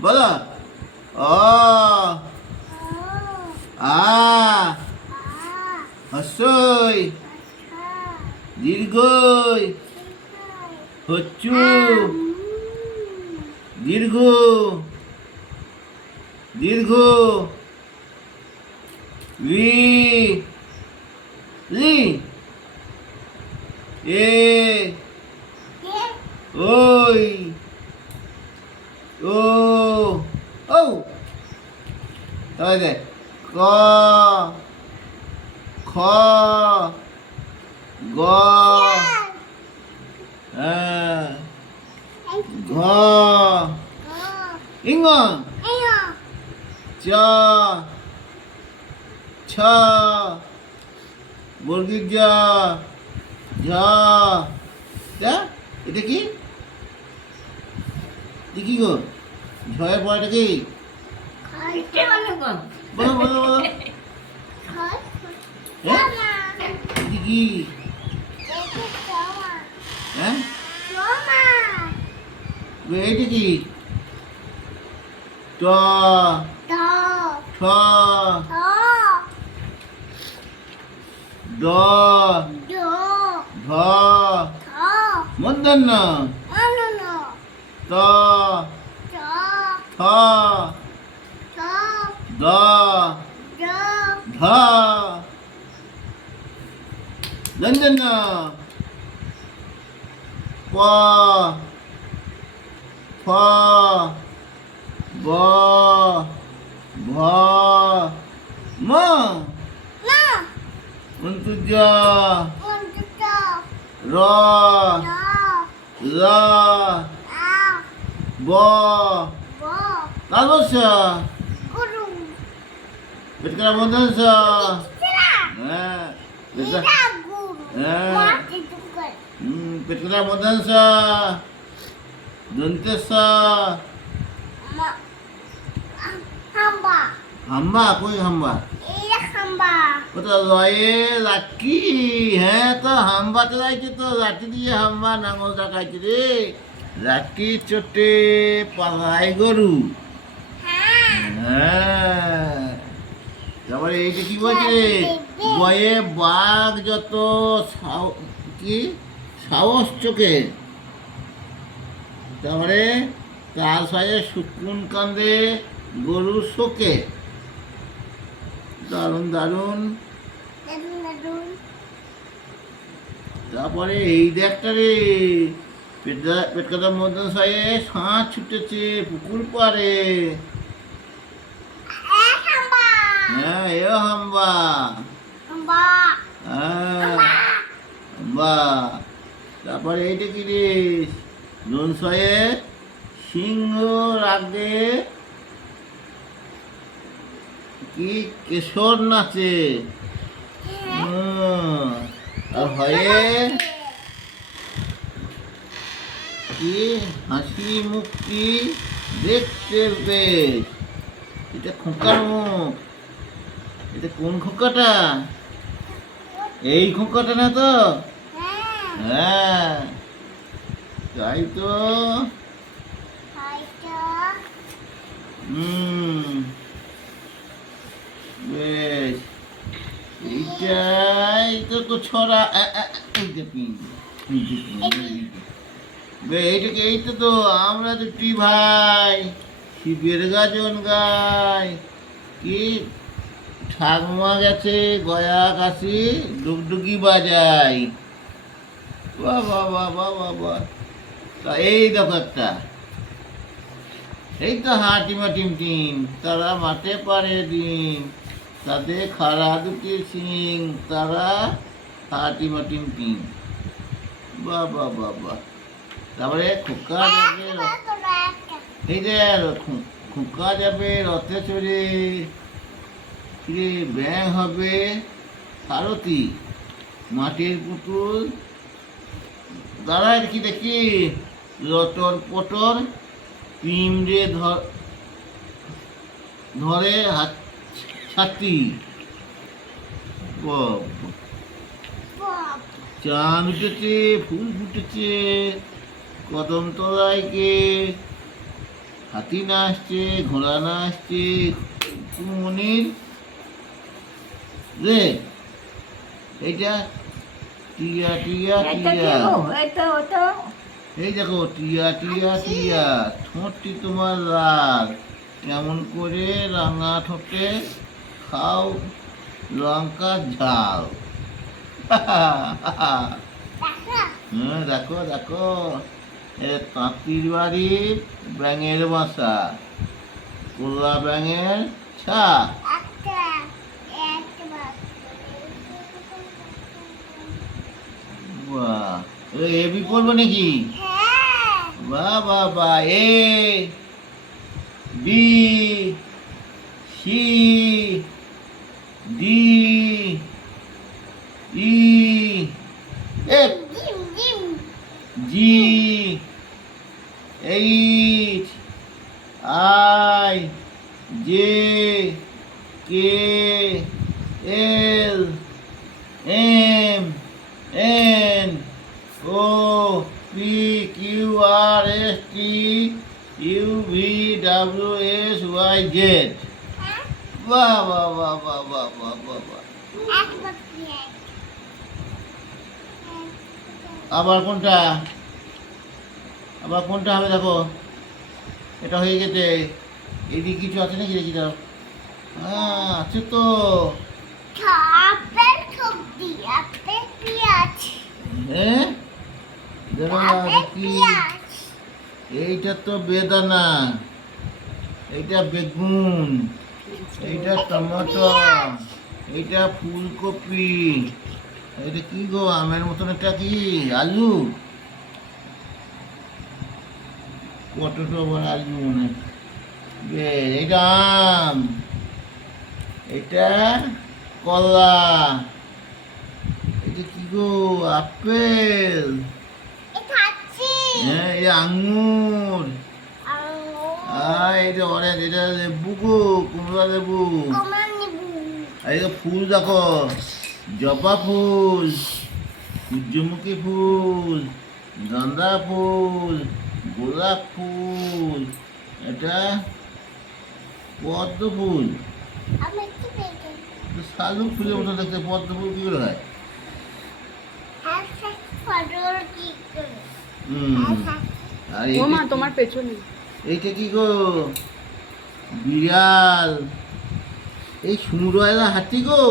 বলো। অ আ হস্যই দীর্ঘই হচ্ছু দীর্ঘ দীর্ঘ রি রি এ ওই ও ও তাহলে ক খ গ ঘ ইঙ চ ছ বর্গীর জ ঝ এটা কি কি গো ঝয়ের পরেটা কি বলো বলো বলো কি হ্যাঁ এইটা কি ট ঠ ড ঢ মূর্ধন্য ত থ দ ঢ দন্তন্য প ফ ব ভ ম অন্তর্য র ল ব তালবস্য পেটকরা বন্ধনস হ্যাঁ পেটকরা বন্ধনস দন্তেস হাম্বা কই হাম্বা কোথাও লয়ে লাঠি হ্যাঁ তো হাম্বাতে যাইছে তো লাঠি দিয়ে হাম্বা নাঙলটা খাইছে রে লাঠি চোটে পালাই গরু হ্যাঁ তারপরে এইটা কি বলছে রে বয়ে বাঘ যত কি সাহস চোখে তারপরে তার সাথে শুকুন কান্দে গরুর শোকে দারুণ দারুণ তারপরে এই দেখটা রে পেটকাটার মধ্যে সায়ে সাঁচ ছুটেছে পুকুর পাড়ে হ্যাঁ এ হাম্বা হাম্বা তারপরে এইটা কি রে নুন সায়ে সিংহ রাগে কি কেশর নাচে আর হয়ে কি হাসি মুক্তি দেখতে বেশ এটা খোঁকার মুখ এটা কোন খোঁকাটা এই খোঁকাটা না তো হ্যাঁ তাই তো বেশ এইটাই তো ছড়া এইটাকে এইটা তো আমরা দুটি ভাই শিবের গাজন গাই কি ঠাকুমা গেছে গয়া কাশি ডুগডুগি বাজাই বাবা বাবা বাবা তা এই দেখো একটা এই তো হাটিমা টিম টিম তারা মাঠে পারে ডিম তাদের খাড়া দুটি সিং তারা হাটিমা টিম টিম বাবা বাবা তারপরে খোকা যাবে এই যে খোকা যাবে রথে চড়ে ফিরে ব্যাং হবে সারথি মাটির পুতুল দাঁড়ায় কি দেখি লটর পটর পিমড়ে ধরে হাত ছাতি চাঁদ উঠেছে ফুল ফুটেছে কদম তলায় কে হাতি না আসছে, ঘোড়া না আসছে, মনির রে এইটা টিয়া টিয়া টিয়া, এই দেখো টিয়া টিয়া টিয়া, ঠোঁটটি তোমার লাল, কেমন করে রাঙা ঠোঁটে খাও লঙ্কার ঝাল। হ্যাঁ দেখো দেখো, এ তাঁতির বাড়ির ব্যাঙের বাসা, কোলা ব্যাঙের ছা। বাহ, এবি পড়বো নাকি? বাহ বাহ বাহ, A B C D E F G H I J K L M N O P Q R S T U V W X Y Z. বাহ বাহ বাহ বাহ বাহ বাহ বাহ বাহ। আবার কোনটা, আবার কোনটা হবে দেখো, এটা হয়ে গেছে। এদিকে কিছু আছে নাকি দেখি দাও। হ্যাঁ আছে তো। হ্যাঁ দেখো না কি, এইটা তো বেদানা, এইটা বেগুন, এইটা টমেটো, এইটা ফুলকপি, এটা কি গো আমের মতন, একটা কি আলু, পটেটো বা আলু মনে হয়। এইটা আম, এটা কলা, এটা কি গো আপেল, হ্যাঁ এটা আঙুর, আর এটা অরেঞ্জ, এটা লেবু গো, কুমড়া লেবু। আর এটা ফুল দেখো, জবা ফুল, সূর্যমুখী ফুল, গাঁদা ফুল, গোলাপ ফুল, এটা পদ্ম ফুল। শালুক ফুলের মতো দেখতে, পদ্ম ফুল কি করে হয়? আর তোমার পেছনে এইটা কি গো, বিড়াল, এই সুরওয়ালা হাতি গো।